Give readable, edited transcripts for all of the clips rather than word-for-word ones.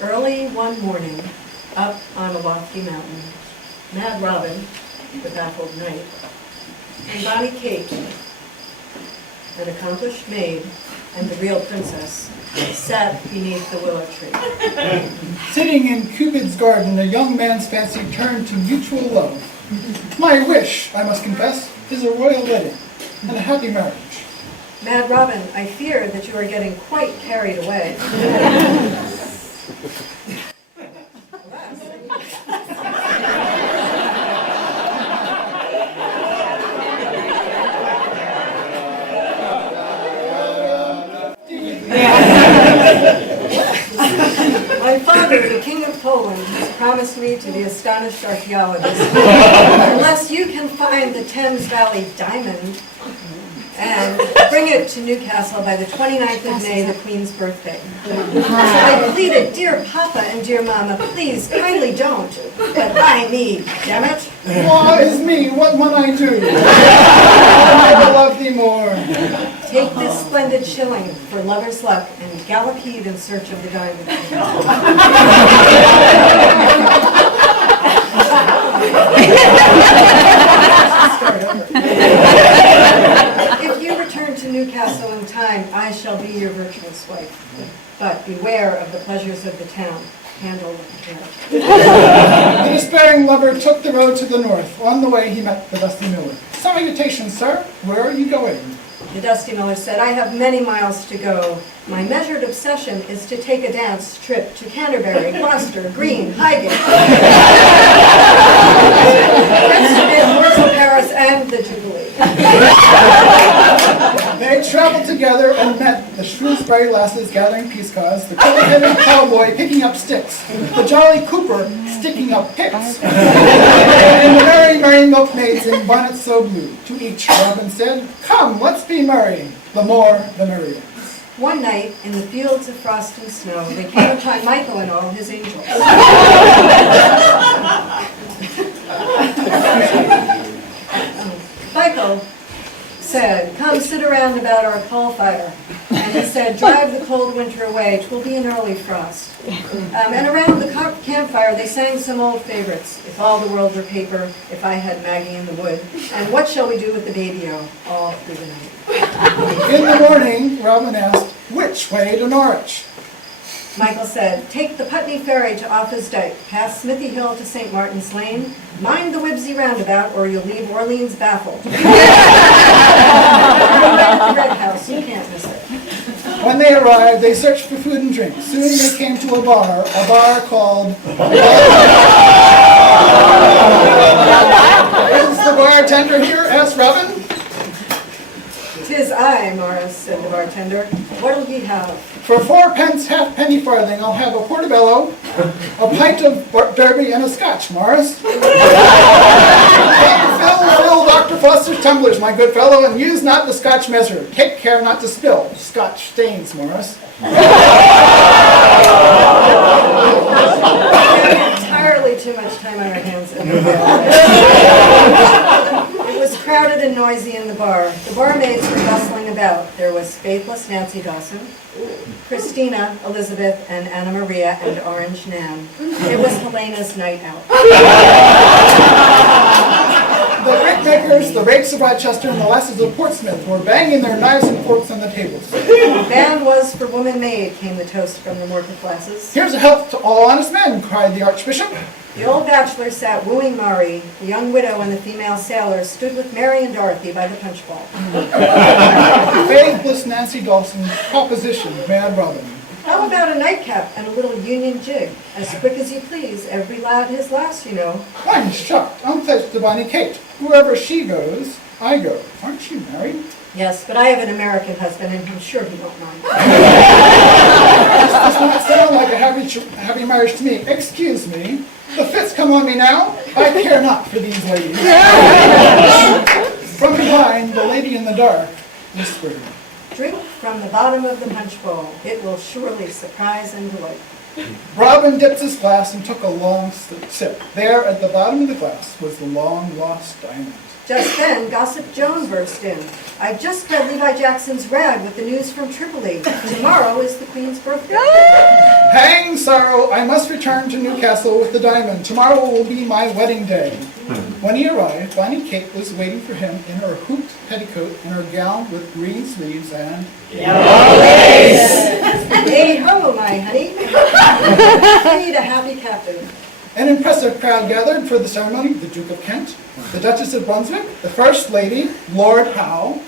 Early one morning, up on a lofty mountain, Mad Robin, the baffled knight, and Bonnie Kate, an accomplished maid and the real princess, sat beneath the willow tree. Sitting in Cupid's garden, a young man's fancy turned to mutual love. My wish, I must confess, is a royal wedding and a happy marriage. Mad Robin, I fear that you are getting quite carried away. My father, the King of Poland, has promised me to the astonished archaeologist, unless you can find the Thames Valley diamond and bring it to Newcastle by the 29th of May, the Queen's birthday. I pleaded, dear Papa and dear Mama, please, kindly don't. But I need, damn it. Why is me? What mun I do? I never love thee more. Take this splendid shilling for lover's luck and gallopede in search of the diamond. Start over. If you return to Newcastle in time, I shall be your virtuous wife. But beware of the pleasures of the town. Handle with care. The despairing lover took the road to the north. On the way he met the dusty miller. Salutations, sir. Where are you going? The dusty miller said, I have many miles to go. My measured obsession is to take a dance trip to Canterbury, Gloucester, Green, Highgate, Amsterdam, Paris, and the Jubilee. They traveled together and met the Shrewsbury lasses gathering peace cause, the curly-headed cowboy picking up sticks, the jolly cooper sticking up picks, and the merry milkmaids in bonnets so blue. To each Robin said, come, let's be merry, the more the merrier. One night, in the fields of frost and snow, they came upon Michael and all his angels. Michael said, come sit around about our coal fire. And he said, drive the cold winter away, 'twill be an early frost. And around the campfire they sang some old favorites. If all the world were paper, if I had Maggie in the wood, and what shall we do with the baby-o, all through the night. In the morning, Robin asked, which way to Norwich? Michael said, take the Putney Ferry to Offa's Dyke, past Smithy Hill to St. Martin's Lane, mind the Wibsey roundabout or you'll leave Orleans baffled. You're at the Red House, you can't miss it. When they arrived, they searched for food and drink. Soon they came to a bar called... Is the bartender here? Asked Robin. 'Tis I, Morris, said the bartender. What'll ye have? For 4 pence, halfpenny farthing, I'll have a portobello, a pint of Derby, and a scotch, Morris. Fill Dr. Foster's tumblers, my good fellow, and use not the scotch measure. Take care not to spill. Scotch stains, Morris. Entirely too much time on our hands. It was crowded and noisy in the bar. The barmaids were bustling about. There was faithless Nancy Dawson, Christina, Elizabeth, and Anna Maria, and Orange Nan. It was Helena's night out. The brickmakers, the rakes of Rochester, and the lasses of Portsmouth were banging their knives and forks on the tables. Man was for woman made, came the toast from the mortal classes. Here's a health to all honest men, cried the Archbishop. The old bachelor sat wooing Mari. The young widow and the female sailor stood with Mary and Dorothy by the punch bowl. Faithless Nancy Dawson's proposition, Mad Robin. How about a nightcap and a little union jig? As quick as you please, every lad his lass, you know. I'm shocked. I'm pledged to Bonnie Kate. Wherever she goes, I go. Aren't you married? Yes, but I have an American husband, and I'm sure he won't mind. This does not sound like a happy marriage to me. Excuse me. The fits come on me now. I care not for these ladies. From behind, the lady in the dark whispered, Drink from the bottom of the punch bowl. It will surely surprise and delight. Robin dipped his glass and took a long sip. There, at the bottom of the glass, was the long-lost diamond. Just then, Gossip Joan burst in. I've just read Levi Jackson's rag with the news from Tripoli. Tomorrow is the Queen's birthday. Hang sorrow, I must return to Newcastle with the diamond. Tomorrow will be my wedding day. When he arrived, Bonnie Kate was waiting for him in her hooped petticoat and her gown with green sleeves and Yellow lace. Hey ho, my honey. Need a happy captain. An impressive crowd gathered for the ceremony. The Duke of Kent, the Duchess of Brunswick, the First Lady, Lord Howe,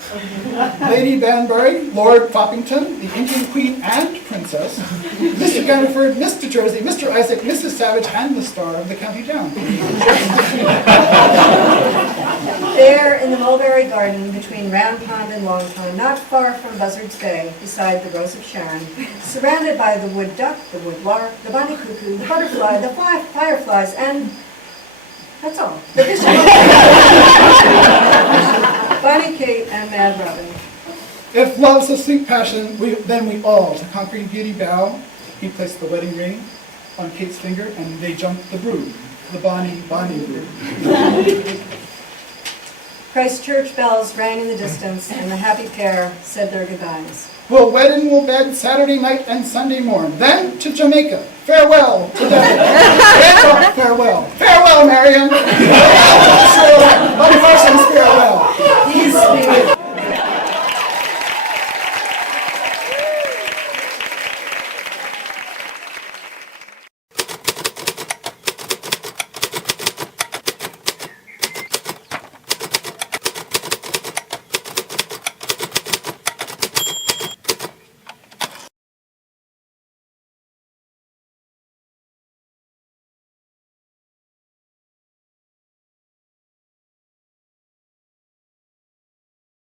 Lady Banbury, Lord Foppington, the Indian Queen and Princess, Mr. Gunniford, Mr. Jersey, Mr. Isaac, Mrs. Savage, and the star of the County Down. There in the mulberry garden between Round Pond and Long Pond, not far from Buzzard's Bay, beside the Rose of Sharon, surrounded by the wood duck, the wood lark, the bonny cuckoo, the butterfly, the fireflies, and that's all. The bishop. Bonnie Kate and Mad Robin. If love's a sweet passion, then we all to conquering beauty bow. He placed the wedding ring on Kate's finger, and they jumped the brood, the bonny, bonny brood. Christchurch bells rang in the distance, and the happy pair said their goodbyes. We'll wed and we'll bed Saturday night and Sunday morn. Then to Jamaica. Farewell to them. Farewell. Farewell, Marion. Farewell, Parsons, farewell. Peace be with